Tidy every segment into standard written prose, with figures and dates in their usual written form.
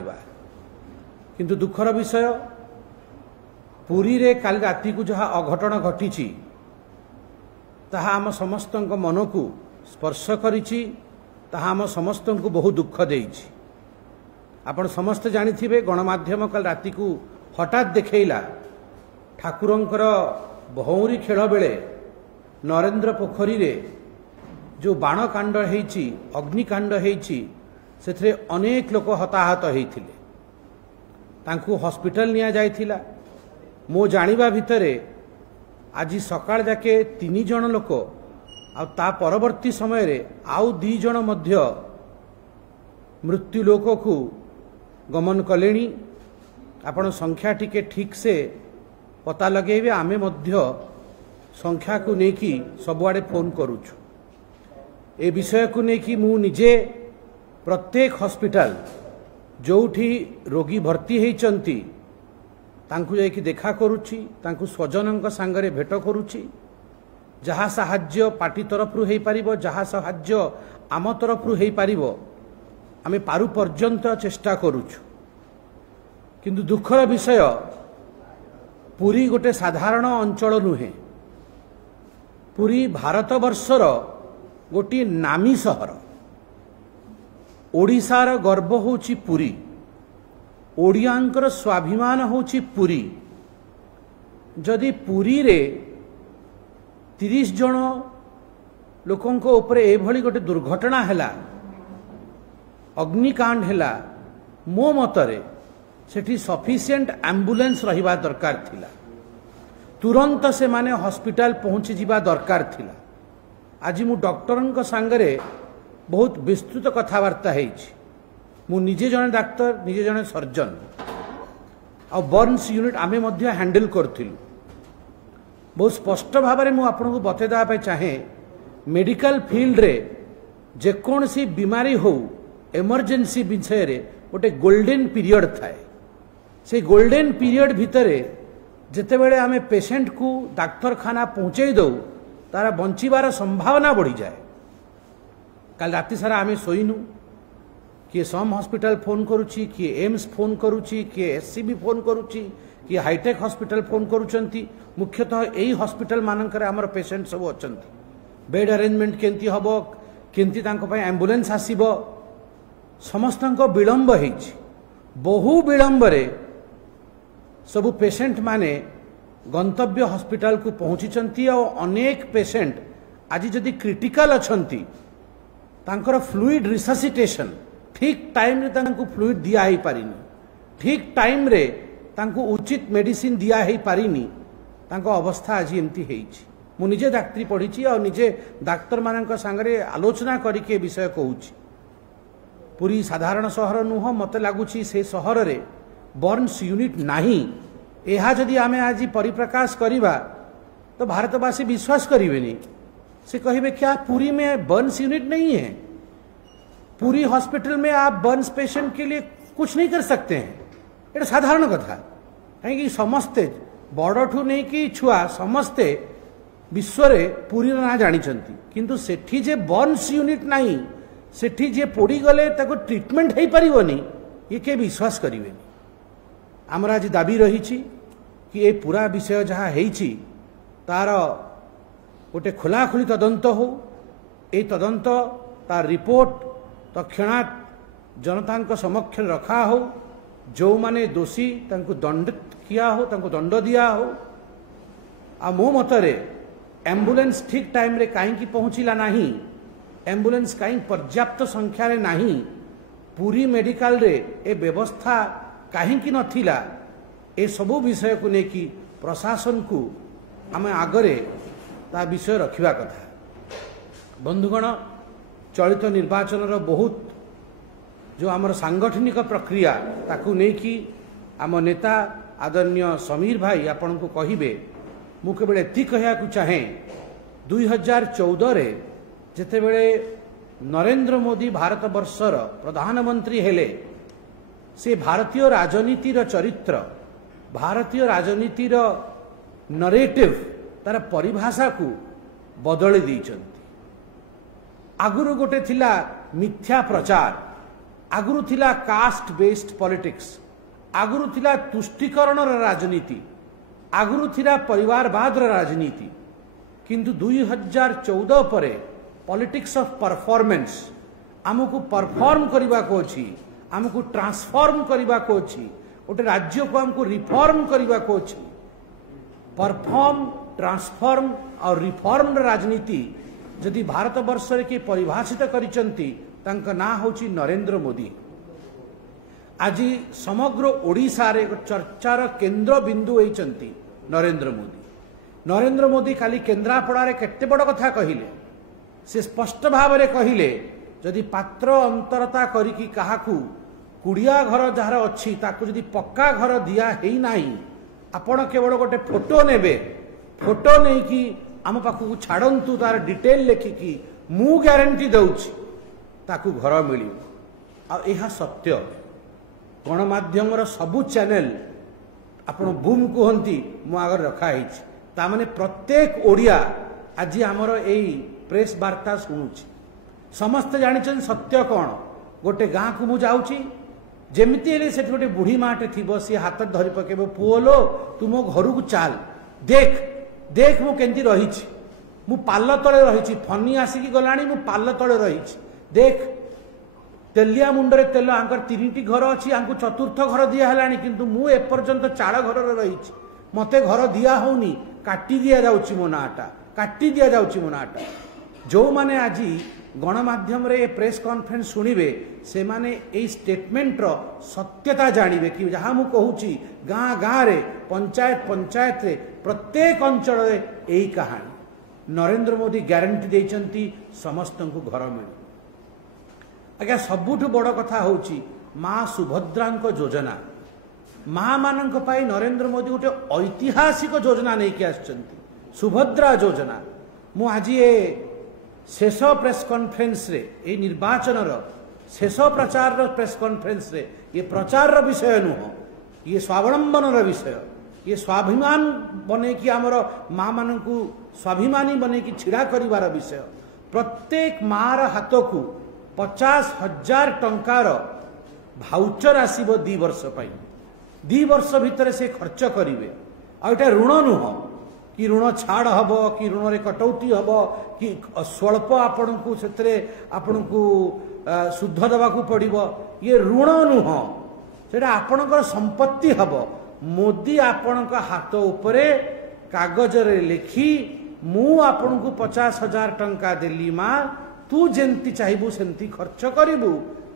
किंतु दुखर विषय पुरी रे काली राति को जहाँ अघटन घटी ताहा आम समस्त मन को स्पर्श करिछि, ताहा आम समस्त को बहुत दुख देइछि। आपण समस्त जानिथिबे गणमाध्यम काल राति को हठात देखैला ठाकुरंकर भौरी खेल बेले नरेंद्र पोखरी रे जो बाण कांड हेइछि, अग्निकांड हेइछि, सेथरे अनेक लोक हताहत हेइथिले। तांकु हॉस्पिटल निया जाइथिला। मो जानिबा भितरे आज सकाळ जाके 3 जण लोक आ ता परवर्ती समय रे आउ 2 जण मध्य मृत्यु लोक को गमन कलेनी। आपण संख्या टिके ठीक से पता लगेबे। आमे मध्य संख्या को नेकी सबुआडे फोन करूछु। ए विषय को नेकी मु निजे प्रत्येक हॉस्पिटल जोठी रोगी भर्ती हेइचंती तांकु जाइकी देखा करूची, तांकु स्वजनंक सांगरे भेट करूची। जहाँ साहाଯ୍य पार्टी तरफ रु हेई पारिबो, जहाँ साहाଯ୍य आम तरफ रु हेई पारिबो, आमे पारु पर्यंत चेष्टा करूछु। किंतु दुखर विषय पुरी गोटे साधारण अंचल नुहे। पुरी भारत वर्षर गोटे नामी सहर। ओडिशार गर्व होची पुरी। ओडियांकर स्वाभिमान होची पुरी। जदि पुरी रे 30 जन लोकंको ऊपर एभली गोटे दुर्घटना हैला, अग्निकांड हैला, मो मतरे सेठी सफिशिएंट एम्बुलेंस रहिबा दरकार थिला। तुरंत से माने हॉस्पिटल पहुंची जीवा दरकार थिला। आज मु डॉक्टरन सांगरे बहुत विस्तृत कथबार्ता हेछि। मु निजे जने डाक्टर, निजे जने सर्जन आ बर्न्स यूनिट आमे मध्य हैंडल करथिलु। बहुत स्पष्ट भाव में मुझे आपको बतईदा चाहे मेडिकल फील्ड रे जेकोसी बीमारी हो इमरजेंसी विषय रे गोटे गोल्डन पीरियड थाए। से गोल्डन पीरियड भितरे जेते बेले आमे पेशेंट को डाक्तरखाना पहुँचे दो तारा बंचिबार संभावना बढ़ी जाए। कल राति सारा आमे सोईनु। किए सम हॉस्पिटल फोन करुची, किए एम्स फोन करुची, किए एससीबी फोन करुची, किए हाईटेक हॉस्पिटल फोन करुचंती। मुख्यतः यही हॉस्पिटल मानकर आमर पेशेंट सब अछंती। बेड अरेंजमेंट केंती हबो, केंती तांको पय एम्बुलेंस आसीबो, समस्तंको विलंब हेछि। बहु विलंब रे सब पेशेंट माने गंतव्य हॉस्पिटल को पहुंचीचंती। और अनेक पेशेंट आज जदि क्रिटिकल अछंती तांकर फ्लूइड रिससिटेशन ठीक टाइम रे तांको फ्लूइड दिया ही पारिनी, ठीक टाइम रे तांको उचित मेडिसिन दिया ही पारिनी। तांको अवस्था आज एमती हेछि। मु निजे डाक्टरी पढ़ी और निजे डाक्तर मानक सांगरे आलोचना करके विषय कहूछि। पूरी साधारण सहर नुह, मत लगुच से सहर रे बर्न्स यूनिट नाही। एहा जदि आमे आज परिप्रकाश करिबा तो भारतवासी विश्वास करिवेनी। से कहिबे क्या पुरी में बर्न्स यूनिट नहीं है? पूरी हॉस्पिटल में आप बर्न्स पेशेंट के लिए कुछ नहीं कर सकते हैं। ये साधारण कथा। कहीं समस्ते बड़ठू नहीं कि छुआ समस्ते विश्व रे पूरी ना जानिचंती। किंतु सेठी जे बर्न्स यूनिट नहीं, सेठी जे पोड़ी गले ताको ट्रीटमेंट हेई परिबोनी, ये के विश्वास करिवेनी। आमर आज दाबी रही कि ये पूरा विषय जहाँ हेइछि तार गोटे खोलाखोली तदंत हो। ए तदंत तार रिपोर्ट तक्षणात जनता समक्ष रखा हो। जो माने दोषी तांको दंडित किया हो, तांको दंड दिया हो। आ मो मतरे एम्बुलेंस ठीक टाइम रे कहीं पहुँचला नहीं, एम्बुलेंस कहीं पर्याप्त संख्या रे नहीं, पूरी मेडिकल रे ए व्यवस्था कहीं नथिला, ए सबू विषय को लेकिन प्रशासन को आम आगरे ता विषय रखिबा कथा। बंधुगण, चलित निर्वाचन रो बहुत जो आमर सांगठनिक प्रक्रिया ताकू नेकी आम नेता आदरणीय समीर भाई आपन को कहिबे। मु केवल एति कहया को चाहे 2014 रे जेते बेले नरेंद्र मोदी भारत वर्षर प्रधानमंत्री हेले, से भारतीय राजनीतिर चरित्र, भारतीय राजनीतिर नरेटिव तार परिभाषा को बदली देइचंती। आगुरु गोटे थिला मिथ्या प्रचार, आगुरु थिला कास्ट बेस्ड पॉलिटिक्स, आगुरु थिला तुष्टिकरण राजनीति, आगुरु थिला परिवारवाद राजनीति, किंतु 2014 पर पॉलिटिक्स ऑफ परफॉर्मेंस आमको परफॉर्म करने को अच्छी, आमको ट्रांसफॉर्म करने को अच्छी, गोटे राज्य को आमको रिफॉर्म करने को अच्छी। परफॉर्म, ट्रांसफॉर्म और रिफॉर्म राजनीति जदि भारत वर्ष के परिभाषित करिसंती तांका ना होची नरेंद्र मोदी। आज समग्र ओडिशा रे चर्चार केंद्र बिंदु होइचंती नरेंद्र मोदी। नरेंद्र मोदी खाली केन्द्रापड़ा रे केते बड़ कथा कहिले, से स्पष्ट भाव में कहिले जदि पात्र अंतरता करिकी काहाकू कुड़िया घर जार अच्छी ताकू जदि पक्का घर दिया हेई नाही, आपण केवल गोटे फोटो नेबे, फोटो नहीं कि आम पाखक छाड़ू तार डिटेल लेखिकी मु ग्यारंटी दउछि ताकू घर मिली। आ सत्य गणमाध्यम सबू चैनल आपण बूम कहती मु आगे रखाई, तामाने प्रत्येक ओडिया आज आमर यही प्रेस वार्ता शुणुची। समस्ते जानी सत्य कौन। गोटे गाँ को मुझे जाऊँगी जमीती हेले से गोटे बुढ़ी माटे थी, सी हाथ धरी पकेब, पुओ लो तू मो घर को चाल, देख देख मु केंती रही, मु पाल तले रही, फनी आसिकी गलानी मु पाल तले रही, देख तेलिया मुंडरे तेल आंकर 3टी घर अच्छी, आंकु चतुर्थ घर दिया हेलानी, किंतु मु एपर्यंत चाल घर रही, मते घर दिया होनी, काटी दिया जाउची मो नाटा, काटी दिया जाउची मो नाटा। जो माने आज गणमाध्यम रे प्रेस कॉन्फ्रेंस शुणिबे से माने ए स्टेटमेंट रो सत्यता जानिबे कि जहाँ मु कहूची गाँ गाँ रे पंचायत पंचायत रे प्रत्येक अंचल रे यही कहानी। नरेंद्र मोदी ग्यारंटी देइचंती समस्त को घर मिले। आज्ञा सबुठु बड़ कथा होची माँ सुभद्रांक योजना। माँ मानंक पाई नरेंद्र मोदी गोटे ऐतिहासिक योजना नहीं कि आछंती, सुभद्रा योजना। मु आज ये शेष प्रेस कॉन्फ्रेंस रे ए निर्वाचन शेष प्रचार प्रेस कॉन्फ्रेंस रे ये प्रचार विषय नुह, ये स्वावलंबन विषय, ये स्वाभिमान बने कि आमर माँ मान स्वाभिमानी बने कि छिड़ा करिवार विषय। प्रत्येक मार हाथ को 50,000 टंकार भाउचर आसीबो 2 वर्ष पाई। 2 वर्ष भितर से खर्च करिवे। आ एटा ऋण नुह कि ऋण छाड़ हम कि ऋण रे कटौती हम कि स्वल्प आपण को सेतरे आपण को शुद्ध दवाकू पड़िबो, ये ऋण नुह, सेटा आपणकर संपत्ति हम। मोदी आपण हाथ उपरे कागज रे लिखि मु आपण को 50,000 टंका देली माँ, तू जेंती चाहबू सेंती खर्च करिबू,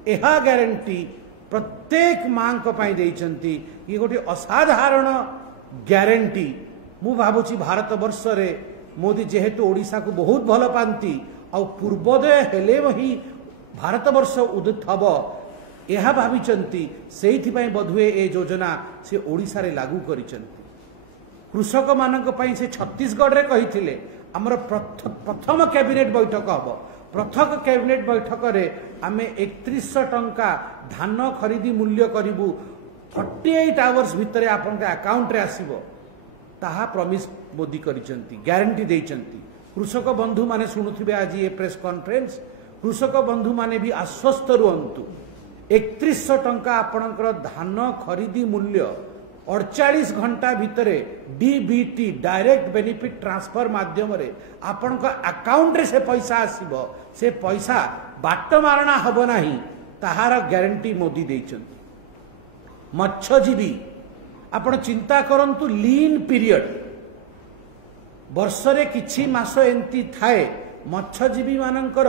एहा ग्यारंटी प्रत्येक माँ को पाई देइचंती। ये गोटे असाधारण ग्यारंटी। मु भावुची भारत वर्ष रे मोदी जेहेतु ओडिशा को बहुत भल पाती आ पूर्वोदय हेले ही भारत वर्ष उदित हम यह भाविचंती, सेइथिपाई बोधुए ए योजना से ओडिशा रे लागू करिचंती। कृषक मानक पई से छत्तीसगढ़ रे कहिथिले हमर प्रथम कैबिनेट बैठक हम। प्रथम कैबिनेट बैठक रे आमे 3100 टंका धान खरीदी मूल्य करिबू, 48 आवर्स भितर आपन अकाउंट रे आसीबो, ताहा प्रमिस मोदी करिचंती, ग्यारंटी देइचंती। कृषक बंधु माने शुणुथिबे आज ये प्रेस कॉन्फ्रेंस, कृषक बंधु माने भी आश्वस्त रुहंतु। 3100 टंका आपणकर धान खरीदी मूल्य 48 घंटा भितर डीबीटी डायरेक्ट बेनिफिट ट्रांसफर माध्यम रे आपणक अकाउंट रे से पैसा आसीबो, से पैसा बाट मारणा हबो नाही, ताहार ग्यारंटी मोदी देइचंती। मत्स्यजीवी आपण चिंता करंतु, लीन पीरियड वर्षरे किछि मास एंती थाए मत्स्यजीवी मानकर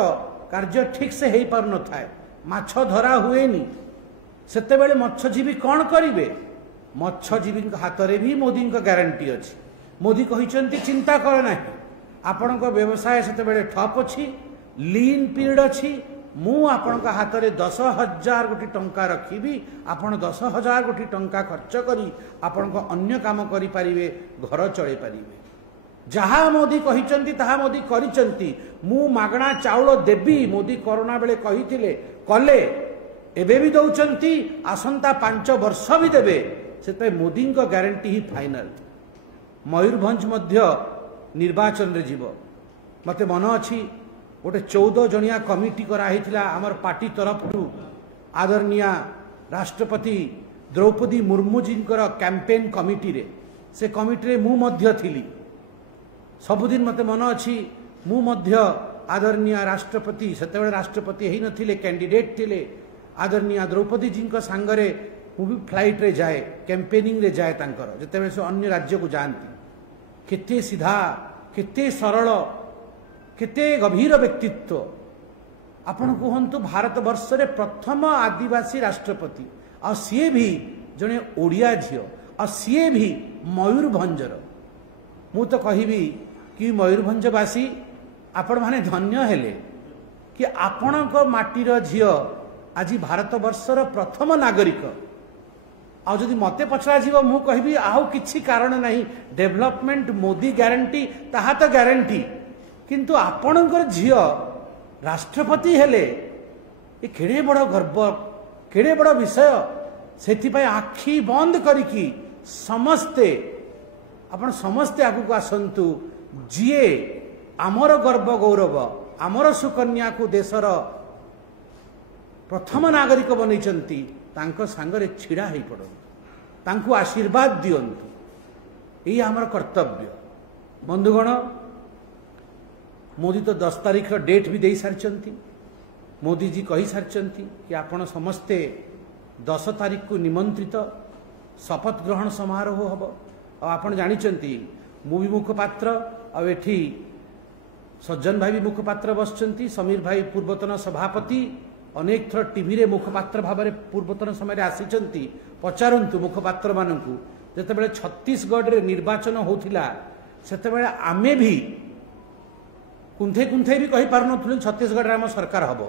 कार्य ठीक से हेई पार न थाए, माछ धरा हुएनी, सेतेबेले मत्स्यजीवी कौन करिवे? मत्स्यजीवी हाथ रे भी मोदी का ग्यारंटी अच्छी। मोदी कहिचंती चिंता कर ना, आपण व्यवसाय सेतेबेले ठप अच्छी, लीन पीरियड अच्छी, मु आपण हाथ रे 10,000 कोटी टंका रखिबी, आपण 10,000 कोटी टंका खर्च करी आपण अन्य काम करि परिवे, घर चले परिवे। जहाँ मोदी कहिचंती ताहा मोदी करिचंती। मु मागणा चाउल देबी मोदी कोरोना बेले कहिथिले, कले, एबे भी दउचंती, आसंता 5 वर्ष भी देबे। से मोदी को ग्यारंटी ही फाइनल। मयूरभंज मध्य निर्वाचन रे जीव। मते मन अछि गोटे 14 जनिया कमिटी कराइथिला आमर पार्टी तरफ आदरणीय राष्ट्रपति द्रौपदी मुर्मू जी कैंपेन कमिटी रे से कमिटी रे मु मध्य थिली सबुदिन मते मन अछि मु मध्य आदरणीय राष्ट्रपति सेतेबेले राष्ट्रपति हेई नथिले कैंडिडेट थिले आदरणीय द्रौपदी जी सांगरे मु भी फ्लाइट रे जाए कैंपेनिंग रे जाए तांकर जेतेबेले से अन्य राज्य को जानती केते सीधा केते सरल केते गभीर व्यक्तित्व आपण कहतु भारत वर्ष रे प्रथम आदिवासी राष्ट्रपति आ सीए भी जने ओडिया झियो आ सीए भी मयूरभंजर मु तो कहबी कि मयूरभंजवासी आपण माने धन्य हेले कि आपणक माटीर झियो आज भारत वर्षर प्रथम नागरिक आ जदि मते पचरा जीव मु कहबी आउ किछि कारण नहीं डेवलपमेंट मोदी ग्यारंटी ताहा तो ग्यारंटी किंतु आपणकर झियो राष्ट्रपति हेले ये केड़े बड़ गर्व केड़े बड़ विषय से आखि बंद करिकी समस्ते आपण समस्ते आगु आसंतु जीए आमर गर्व गौरव आमर सुकन्या को देशर प्रथम नागरिक बनैचंती तांको सांगरे छिड़ा हेई पड़ो तांको आशीर्वाद दियंतु यही आमर कर्तव्य बंधुगण मोदी तो 10 तारीख डेट भी दे सारी मोदी जी कही सारी कि आपण समस्ते 10 तारीख को निमंत्रित शपथ ग्रहण समारोह हम आपण जानी मु भी मुखपात्र आठी सज्जन भाई भी मुखपात्र बसचंती समीर भाई पूर्वतन सभापति अनेक थर टीवी रे मुखपात्र भाव में पूर्वतन समय आसी पचारंतु मुखपात्र मानू जिते छत्तीसगढ़ रे निर्वाचन होतिला सेतेबेले आमे भी कुंथे कुंथे भी कही पारन छत्तीसगढ़ में सरकार हम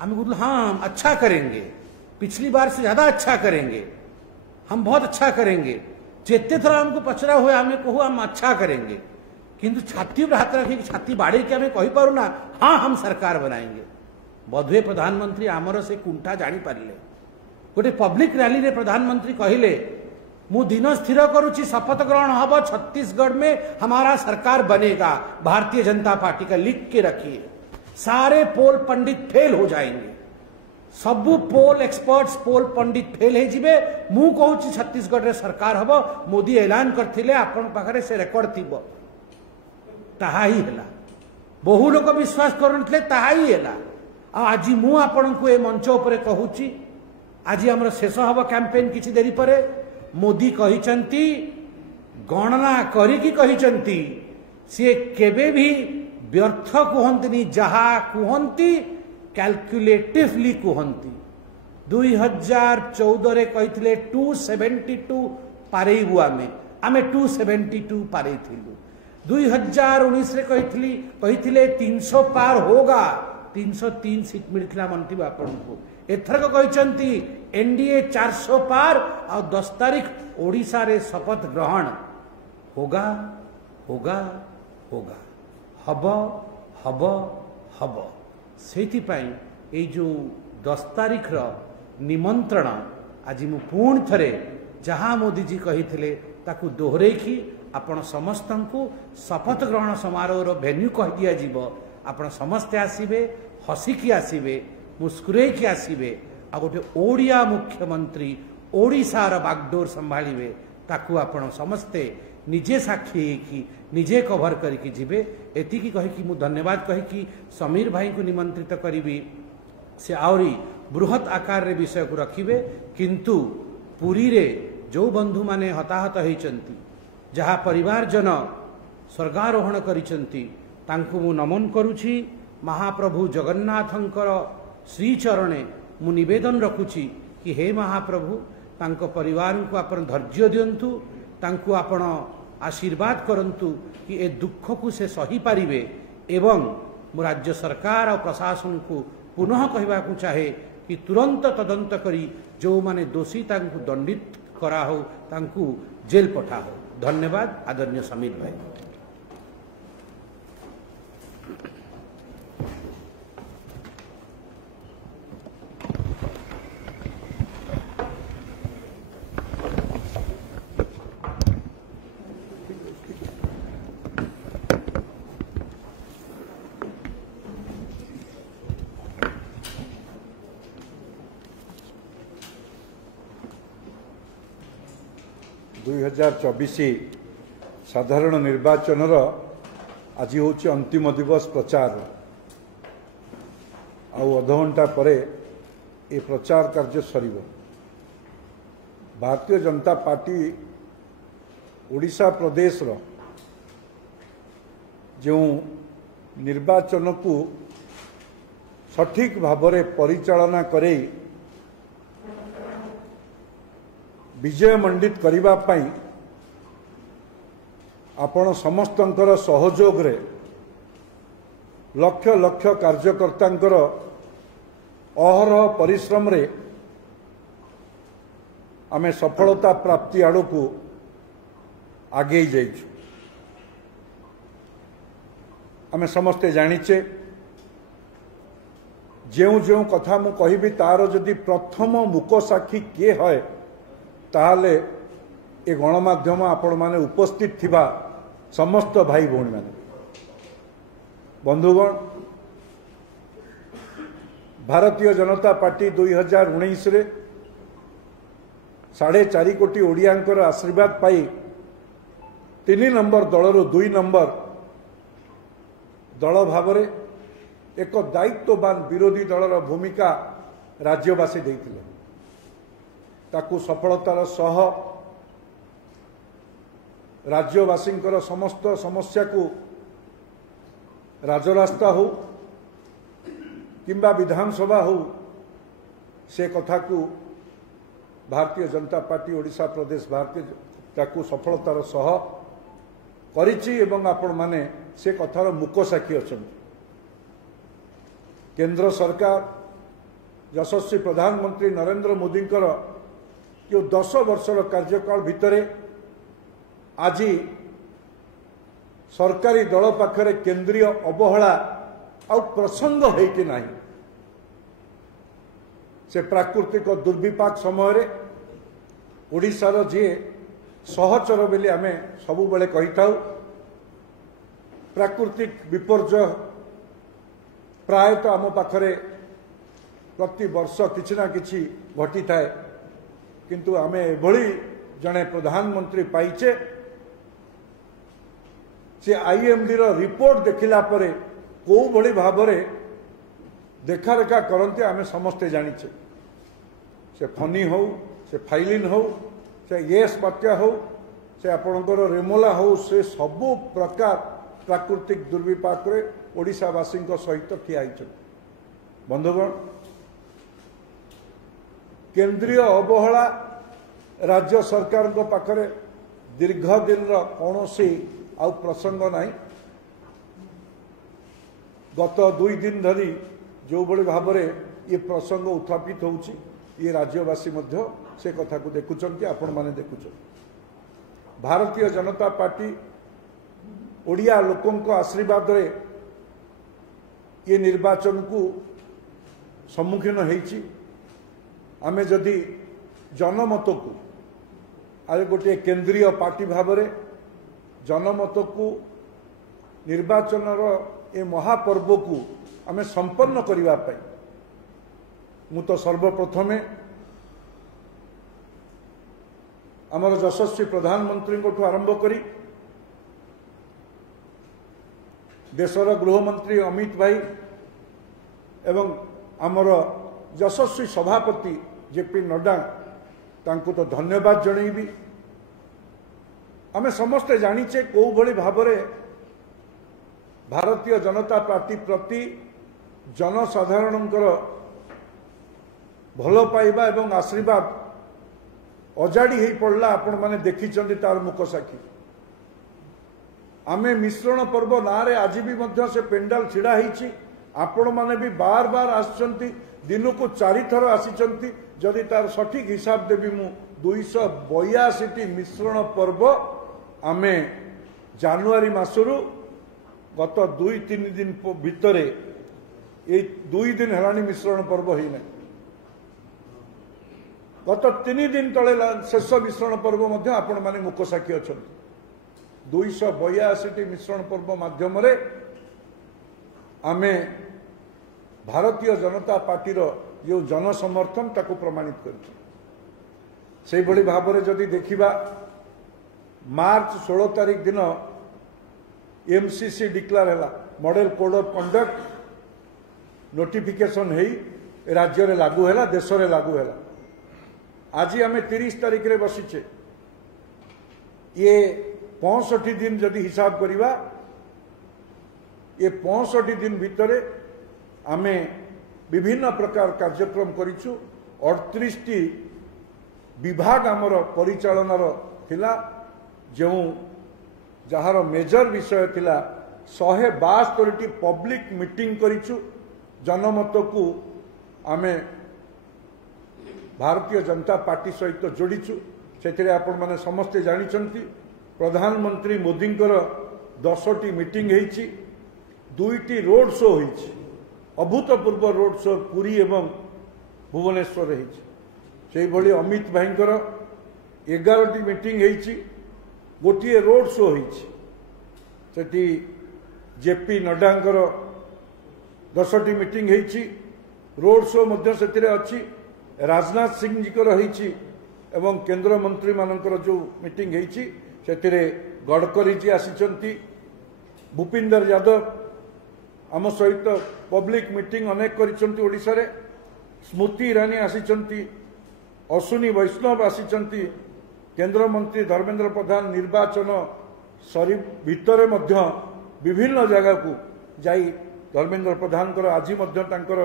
आम कहते हाँ अच्छा करेंगे पिछली बार से ज्यादा अच्छा करेंगे हम बहुत अच्छा करेंगे जिते थर हमको पचरा हुए आम कहू हम अच्छा करेंगे किंतु छाती पर हाथ रखी छाती बाड़े के आम कही पारुना हाँ हम सरकार बनाएंगे बधुए प्रधानमंत्री आमर से कुंठा जानी पारे गोटे पब्लिक रैली रे प्रधानमंत्री कहले मु दिन स्थिर करुच्ची शपथ ग्रहण हब छत्तीसगढ़ में हमारा सरकार बनेगा भारतीय जनता पार्टी का लिख के रखिए सारे पोल पंडित फेल हो जाएंगे सबु पोल एक्सपर्ट्स पोल पंडित फेल हो जिबे मु कहूँ छत्तीसगढ़ रे सरकार हब मोदी ऐलान करथिले आपण पाखरे से रेकर्ड थिबो ताहा ही हैला बहु लोक विश्वास करनथले ताहा ही हैला आज मु आपण को ए मंच उपरे कहूची आज हमर शेष हब कैंपेन किछि देरी परे मोदी कहिचंती गणना करिकी कहिचंती से केबे भी व्यर्थ कहंतनी जहा कहंती कैलकुलेटिवली कहंती 2014 रे कहिथिले 272 पारेइबु आमे 272 पारेइथिलु 2019 रे कहिथिले 300 पार होगा 303 सीट मिलथिला मनथिबा आपनको एथरक कहिचंती एनडीए 400 पार और 10 तारीख ओडिशा रे शपथ ग्रहण होगा होगा होगा हब हब हब सेति पई ए जो 10 तारीख रो निमंत्रण आज मु पुणी थरे जहाँ मोदी जी कही ताकू दोहरेकी आपण समस्तंकु शपथ ग्रहण समारोह रो वेन्यू कह दिया जीवो आपण समस्ते आसीबे हसिकी आसीबे मुस्कुरेकी आसीबे आ गोटे ओडिया मुख्यमंत्री ओडिशार बागडोर संभाଳିबे ताकू आपण समस्ते निजे साक्षी की निजे कभर करके जीवे एतिकी कहीकि मु धन्यवाद कहीकि समीर भाई को निमंत्रित करी से आवरी बृहत आकार रे विषय को रखिबे किंतु पुरी रे जो बंधु माने हताहत होइचंती जहा परिवार जन स्वर्गारोहण करिचंती तांकु मु नमन करुछि महाप्रभु जगन्नाथंकर श्री चरणे मु निवेदन रखुछि कि हे महाप्रभु तांको परिवार को आपण धैर्य दियंतु तांकु आपण आशीर्वाद करंतु कि ए दुख को से सही पारिबे एवं मु राज्य सरकार और प्रशासन को पुनः कहबा को चाहे कि तुरंत तदंत करी जो माने दोषी तांकु दंडित करा हो तांकु जेल पठा हो। धन्यवाद आदरणीय समीर भाई। 2024 साधारण निर्वाचन आज हूँ अंतिम दिवस प्रचार अध घंटा पर ये प्रचार कार्य सर। भारतीय जनता पार्टी ओडिशा प्रदेश रो जो निर्वाचन को सठिक भाव में परिचालना करे विजय मंडित करिबा पई आपण समस्तंकर सहयोग रे लक्ष लक्ष कार्यकर्तांकर अहरह परिश्रम रे आमे सफलता प्राप्ति आड़ को आगे जाइछु। आमे समस्ते जानिचे जो जो कथा मु कहिबी तार जदि प्रथम मुक साक्षी किए है ताहले ए गणमाध्यम आपण माने उपस्थित थिबा समस्त भाई भौणी माने बंधुगण भारतीय जनता पार्टी 2019 रे 4.5 कोटी ओडियांकर आशीर्वाद पाई 3 नंबर दलर 2 नंबर दल भाव में एक दायित्ववान विरोधी दलर भूमिका राज्यवासी देइथिले ताकू सफलतार सह राज्यवासी समस्त समस्या को राजरास्ता हो किंबा विधानसभा हो से कथा को भारतीय जनता पार्टी ओडिशा प्रदेश भारतीय ताकू सफलतार सह करिछि एवं आपण माने से कथार मुक साक्षी अछंती। केंद्र सरकार यशस्वी प्रधानमंत्री नरेंद्र मोदी जो 10 वर्षर कार्यकाल भितरे आज सरकारी दल पाखरे केंद्रीय अवहेला आउ प्रसंग है कि नहीं से प्राकृतिक दुर्विपाक समय ओडिशार जी सहचर बोली आम सबु बेले कही था प्राकृतिक विपर्यय प्रायतः आम पाखरे प्रति वर्ष किछि ना किछि घटी थाए किंतु आम एभली जड़े प्रधानमंत्री पाइचे से आईएमडी रो रिपोर्ट देखिला परे को भली भाव में देखा रेखा करते आम समस्ते जानिचे से फनी हो से फाइलिन हो से येस बात्या हो से आपणकर रेमोला हो से सबु प्रकार प्राकृतिक दुर्विपाक रे ओडिशावासी सहित ठिया बंधुगण केंद्रीय अवहेला राज्य सरकार पाखरे दीर्घ दिन कौन आउ प्रसंग नहीं गत 2 दिन धरी जो बड़े भाव में ये प्रसंग उत्थापित होउची ये राज्यवासी मध्य से कथा को देखुचंती आपण माने देखुचंती। भारतीय जनता पार्टी ओडिया लोकों को आशीर्वाद रे ये निर्वाचन को सम्मुखीन होइची। आमे जदि जनमत को आरे गोटे केंद्रीय पार्टी भाव में जनमत को निर्वाचन ए महापर्व को आमे संपन्न करिवा पाई मु तो सर्वप्रथमे आमर यशस्वी प्रधानमंत्री को आरंभ करी देशर गृहमंत्री अमित भाई एवं आमर यशस्वी सभापति जेपी नड्डा तांको तो धन्यवाद जनईबी। आमे समस्ते जानिचे को भली भाव में भारतीय जनता पार्टी प्रति जनसाधारणंकर भल पाइबा एवं आशीर्वाद अजाड़ी हो पड़ला आपण माने देखिचंदी तार मुक साक्षी। आमे मिश्रण पर्व ना रे आज भी मध्य से पेंडाल छिड़ा होईची आपण माने भी बार बार आसचंती दिन को 4 थर आसीचंती जदि तार सठिक हिसाब देवी मु 282 मिश्रण पर्व आमे जानुआरी मासरु गत 2-3 दिन भितरे ये 2 दिन हेलानी मिश्रण पर्व होई ना गत 3 दिन तले शेष मिश्रण पर्व मध्य आपण माने मुक साक्षी अछंती। 282 मिश्रण पर्व माध्यम रे आमे भारतीय जनता पार्टी जो जनसमर्थन ताको प्रमाणित कर भाव में जदि देखा मार्च 16 तारीख दिन एमसीसी डिक्लेयर है model code of conduct notification है राज्य रे लागू है देश रे लागू है। आज आम 30 तारीख रे बसीचे ये 65 दिन जदि हिसाब करिबा ये 65 दिन भितर आमे विभिन्न प्रकार कार्यक्रम करिछु। 38 विभाग आमर परिचालनार थिला जो जहार मेजर विषय थिला 172 पब्लिक मीटिंग करिछु। जनमत को आमे भारतीय जनता पार्टी सहित जोड़ीछु। से आपण माने समस्ते जानिछंती प्रधानमंत्री मोदींकर 10टी मीटिंग हेछि, 2टी रोड शो हेछि, अभूतपूर्व रोड शो पुरी एवं भुवनेश्वर हेछि। से भली अमित भाईंकर 11टी मीटिंग हेछि, गोटे रोड शो हेछि। सेठी जेपी नड्डांकर 10टी मीटिंग हेछि, रोड शो मध्य सेतिरे अछि। राजनाथ सिंह जी को रही एवं केंद्र मंत्री मानकर जो मीटिंग हेछि सेतिरे गडकरी जी आसीचंती, भूपिंदर यादव आम सहित पब्लिक मीटिंग अनेक करिसंती ओडिसा रे। स्मृति ईरानी आसीचंती, अश्विनी वैष्णव आसीचंती, केंद्र मंत्री धर्मेंद्र प्रधान निर्वाचन सरी भितरे मध्य विभिन्न जगह को जाई धर्मेंद्र प्रधान कर आज मध्य तांकर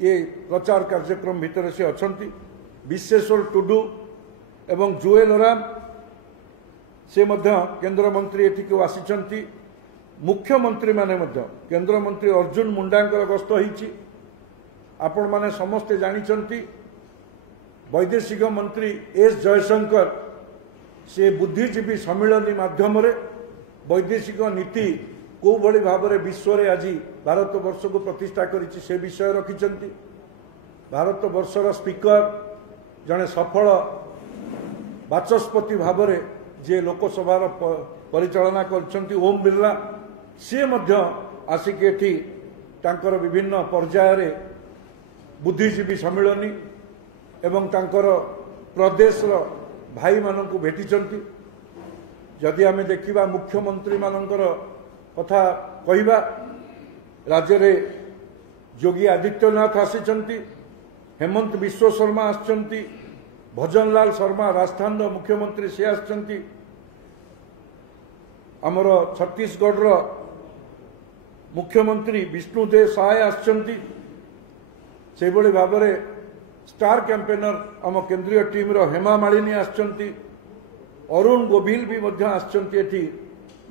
ये प्रचार कार्यक्रम भितर से अछंती। विश्वेश्वर टुडू एवं जुएल ओराम से मध्य केंद्र मंत्री एठी को आसीचंती। मुख्यमंत्री माने मध्य केंद्र मंत्री अर्जुन मुंडांकर गस्त होईची। आपण माने समस्ते जानिचंती वैदेशिक मंत्री एस जयशंकर से बुद्धिजीवी सम्मेलन माध्यम रे वैदेशिक नीति को भली भाव में विश्व रे आज भारत वर्ष को प्रतिष्ठा करिछि से विषय रखिचंती। भारत वर्षर स्पीकर जने सफल बाचस्पति भाव में जे लोकसभार परिचालना करछंती ओम बिरला से मध्य आसिक एठी तांकर विभिन्न पर्याय रे बुद्धिजीवी सम्मेलन एवं तांकर प्रदेश भाई मानक भेटिचंती। जदि आमे देखिबा मुख्यमंत्री मानकर कथा कहिबा राज्य रे योगी आदित्यनाथ आसीचंती, हेमंत विश्व शर्मा आछंती, भजनलाल शर्मा राजस्थान मुख्यमंत्री से आछंती, आमर छत्तीसगढ़ रो मुख्यमंत्री विष्णुदेव साय आछंती। से भली भाव में स्टार कैंपेनर आम केंद्रीय टीम रो हेमा मालिनी आछंती, अरुण गोविल भी मध्य आछंती एठी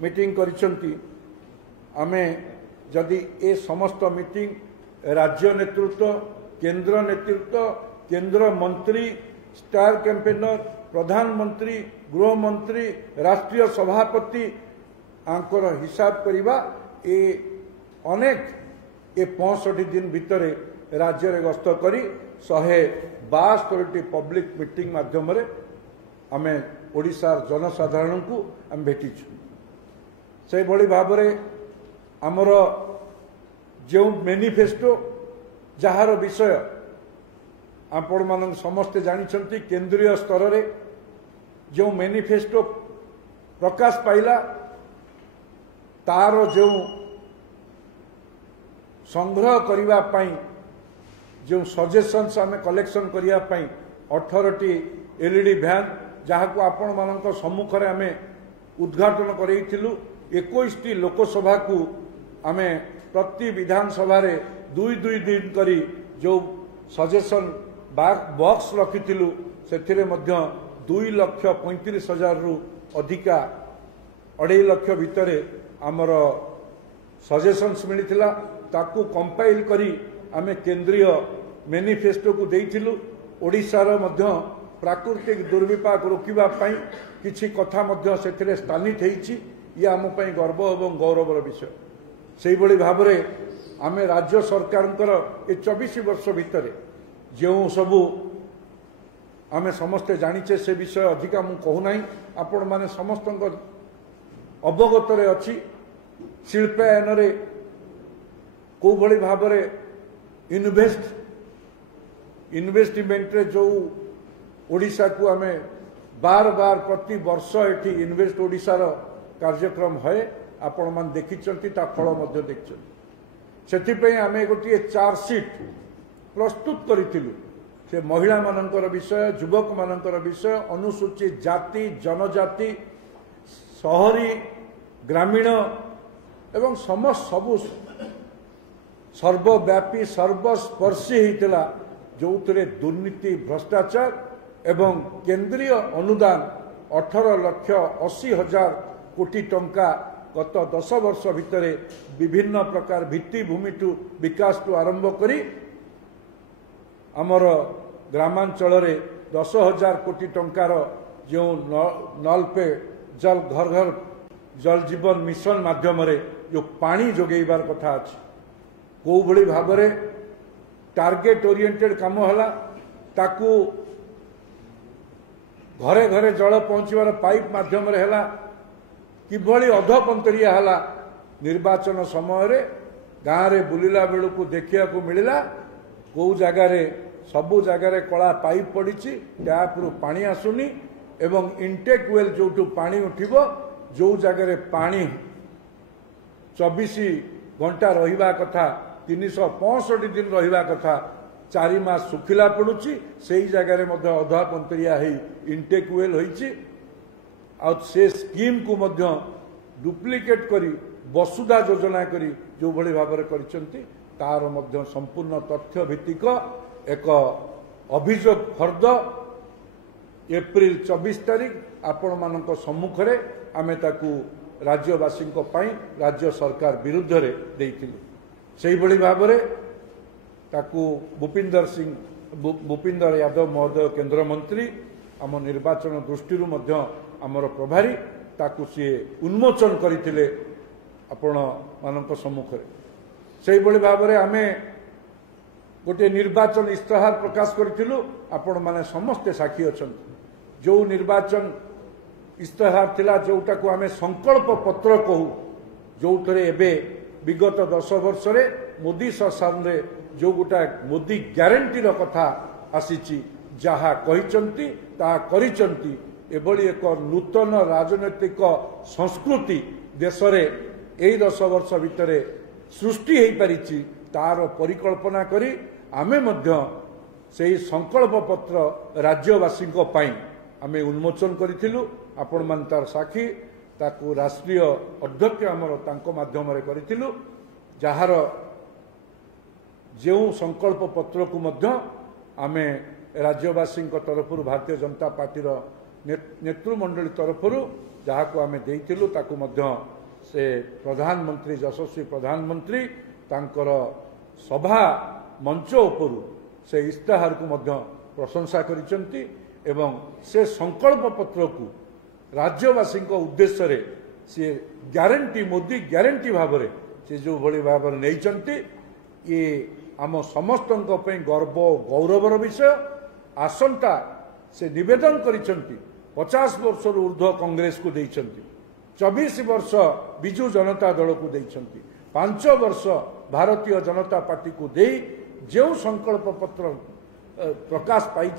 मीटिंग करिसंती। आमे जदि ए समस्त मीटिंग राज्य नेतृत्व, केंद्र नेतृत्व, केंद्र मंत्री, स्टार कैंपेनर, प्रधानमंत्री, गृहमंत्री, राष्ट्रीय सभापति आंकर हिसाब करिबा ए अनेक ए 65 दिन भितर राज्य रे गस्त करी 172 पब्लिक मीटिंग माध्यम रे आमे ओडिशार जनसाधारण को आम भेटिछु। से भली भाव में आमर जो मैनिफेस्टो जार विषय आपण मान समस्ते जानिछंती केंद्रीय स्तर रे जो मैनिफेस्टो प्रकाश पाइला तार जो संग्रह करिवा पाई जो सजेशंस आम कलेक्शन करिया पाई 18टी एलईडी भ्यान जहाको आपण मानक सम्मुखरे आमे उद्घाटन करैथिलु। 21टी लोकसभा को आमे प्रति विधानसभा रे 2 दिन करी जो सजेशन बॉक्स रखिथिलु सेथिरे मध्य 2,35,000 रु अधिका 2.5 लाख भितरे आमर सजेशंस मिलिथिला। ताकू कंपाइल करी आमे केंद्रीय मैनिफेस्टो को देइथिलु। ओडिशार मध्य प्राकृतिक दुर्विपाक रोकिबा पई किछि कथा मध्य सेथिरे स्थानित हेइछि। ये आम पई गर्व एवं गौरवर विषय। सेहि भली भाबरे आमे राज्य सरकारंकर ए 24 वर्ष भितरे जो सबू आमे समस्ते जानिचे से विषय अधिका मु कहू नाही। आपण माने समस्त अवगत रे अछि शिल्पायन रे को भली भाबरे इन्वेस्टमेंट रे जो ओडिशा को आमे बार बार प्रति वर्ष एटी इन्वेस्ट ओडिशार कार्यक्रम है आपण मान देखिचंती ता फल मध्य देखिचंती सेथिपई आमे गोटे चार्जसीट प्रस्तुत करिथिलु से महिला मानकर विषय युवक मानकर विषय अनुसूचित जाति जनजाति शहरी ग्रामीण एवं समस्त सबु सर्वव्यापी सर्वस्पर्शी होता जो दुर्नीति भ्रष्टाचार एवं केंद्रीय अनुदान 18,80,000 कोटी टंका गत 10 वर्ष भितर विभिन्न प्रकार भित्तिभूमि टू विकास टू आरंभ करी आमर ग्रामांचल 10,000 कोटी टंकार जो नल पे जल घर घर जल जीवन मिशन माध्यम जो पानी जोगेबार कथा अच्छी कौ भली भाव टार्गेट ओरिएंटेड काम है ताकू घरे घरे जल पहुँचवार पाइप माध्यम किभली अधपंतरिया है निर्वाचन समय गाँव में बुलिला बेलू को देखा मिलला कौ जगार सबू जगार कला पाइप पड़ी टैप रु पानी आसुनी एवं इंटेक वेल जो पानी उठिबो जो जगार पानी 24 घंटा रहिबा कथा 365 दिन रहिबा कथा 4 मास सुखिला पड़ुची से जगार अधा पंतरिया इंटेक वेल होइची आ से स्कीम को मध्य डुप्लिकेट करी वसुधा योजना करी जो भली भाव करिसंती तार मध्य संपूर्ण तथ्य भित्तिक एक अभियोग फर्द एप्रिल 24 तारीख आपण मानक सम्मुख रे आमे ताकू राज्यवासी राज्य सरकार विरुद्ध रे देइथिलु सेही भली भाव रे ताकू भूपिंदर यादव महोदय केंद्र मंत्री आम निर्वाचन दृष्टि मध्य आमर प्रभारी ताकू सी उन्मोचन करथिले आपण मानक सम्मुख रे सेही भली भाव रे आमे गोटे निर्वाचन इस्ताहार प्रकाश करथिलु आपण माने समस्ते साक्षी अछंती जो निर्वाचन इस्ताहार थिला जोटा को आमे संकल्प पत्र कहू जो थरे एबे विगत 10 वर्ष रे मोदी सरकार रे जो गोटा मोदी ग्यारंटी रो कथा आसीची जहा कहिचंती ता करिचंती एभली एक नूतन राजनैतिक संस्कृति देश रे एई 10 वर्ष भितरे सृष्टि हेई परिची तार परिकल्पना करी आमे मध्य सेही संकल्प पत्र राज्यवासी पाई आमे उन्मोचन करिथिलु आपण मान तार साक्षी ताकू राष्ट्रीय अध्यक्ष आमर तांको माध्यम रे करिथिलु जहार जो संकल्प पत्र को मध्य आमे राज्यवासी तरफ भारतीय जनता पार्टी नेतृमंडली तरफ जहाँ को आमे देइथिलु ताकू मध्य से प्रधानमंत्री यशस्वी प्रधानमंत्री तांकर सभा मंच उपरु से इस्ताहार को मध्य प्रशंसा करिसंती एवं से संकल्प पत्र को राज्यवासी उद्देश्य रे से ग्यारंटी मोदी ग्यारंटी भाव में से जो भली भाव नहीं ये आम समस्त गर्व गौरवर विषय आसंता से निवेदन करिसंती 50 वर्ष ऊर्ध्व कांग्रेस को देइसंती 24 वर्ष बिजू जनता दल को देइसंती 5 वर्ष भारतीय जनता पार्टी को दे जो संकल्प पत्र प्रकाश पाई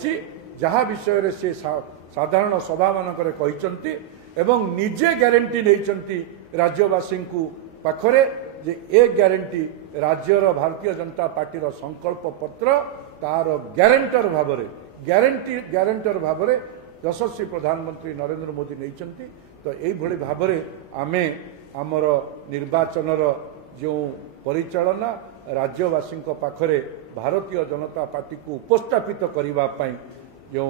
जहाँ विषय रे से साधारण सभा मानक कहिसंती एवं निजे ग्यारंटी नहीं राज्यवासी पाखरे जे ए ग्यारंटी राज्यर भारतीय जनता पार्टी संकल्प पत्र तार ग्यारंटर भाव में यशस्वी प्रधानमंत्री नरेंद्र मोदी नहीं तो यही भाव में आमे आमर निर्वाचन जो परिचालना राज्यवासी पाखरे भारतीय जनता पार्टी को उपस्थापित करने जो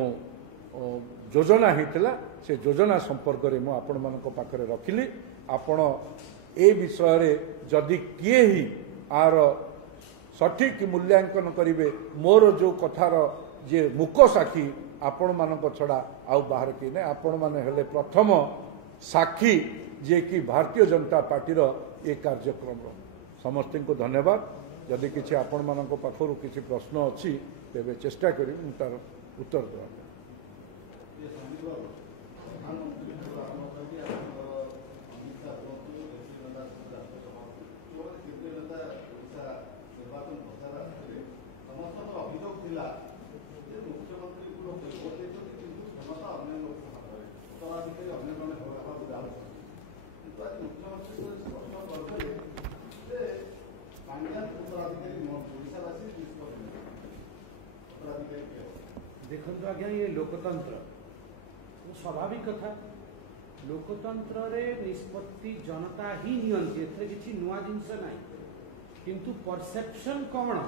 योजना होता से योजना संपर्क में मुझे आपण मान पाखरे रखिली आपण ए विषय रे जदि किए ही आर सठिक मूल्यांकन करेंगे मोर जो कथार जे मुक साक्षी आपण मान छड़ा आउ बाहर कि ना आपण मैंने हेले प्रथम साक्षी जे कि भारतीय जनता पार्टी ये कार्यक्रम समस्त को धन्यवाद जदि किसी आपण मान पाखर किसी प्रश्न अच्छी तेरे चेष्टा करी तार उत्तर देवा मुख्यमंत्री देखो आज्ञा ये लोकतंत्र स्वाभाविक कथा लोकतंत्र रे निष्पत्ति जनता ही नियंती एथरे किछि नुआ जिंस नाही किंतु परसेप्शन कौन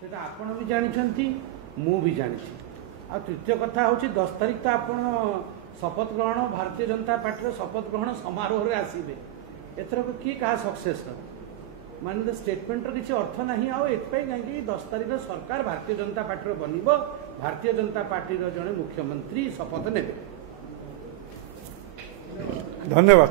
से आपण भी जानते मु भी जानी आ तृतीय कथा हूँ 10 तारिख तो आप शपथ ग्रहण भारतीय जनता पार्टी शपथ ग्रहण समारोह रे आसीबे एथर किए क्या सक्सेस माने स्टेटमेंट किसी अर्थ नहीं आई 10 तारिख सरकार भारतीय जनता पार्टी बनब भारतीय जनता पार्टी जड़े मुख्यमंत्री शपथ ने धन्यवाद।